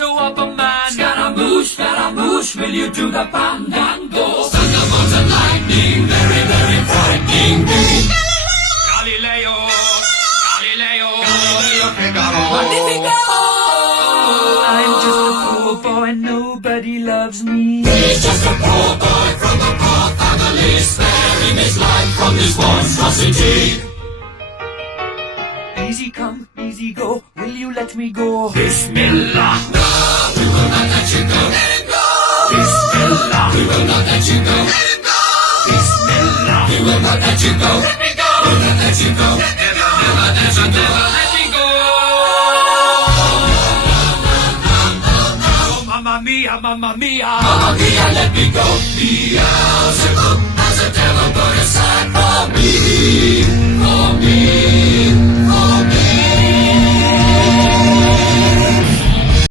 motto of a man. Scaramouche, will you do the fandango? Thunderbolts and lightning, very, very frightening me. Galileo, Galileo, Magnifico! I'm just a poor boy, nobody loves me. He's just a poor boy from a poor family, sparing his life from this monstrosity. Easy come, easy go, will you let me go? Bismillah! No, we will not let you go. Let him go! Bismillah! We will not let you go. Let him go! Bismillah! We will not let you go. Let me go! We will not let you go. Let me go! Never let you go. Let me go! Oh, mamma mia, mamma mia! Mamma mia, let me go! Beelzebub has a devil put aside.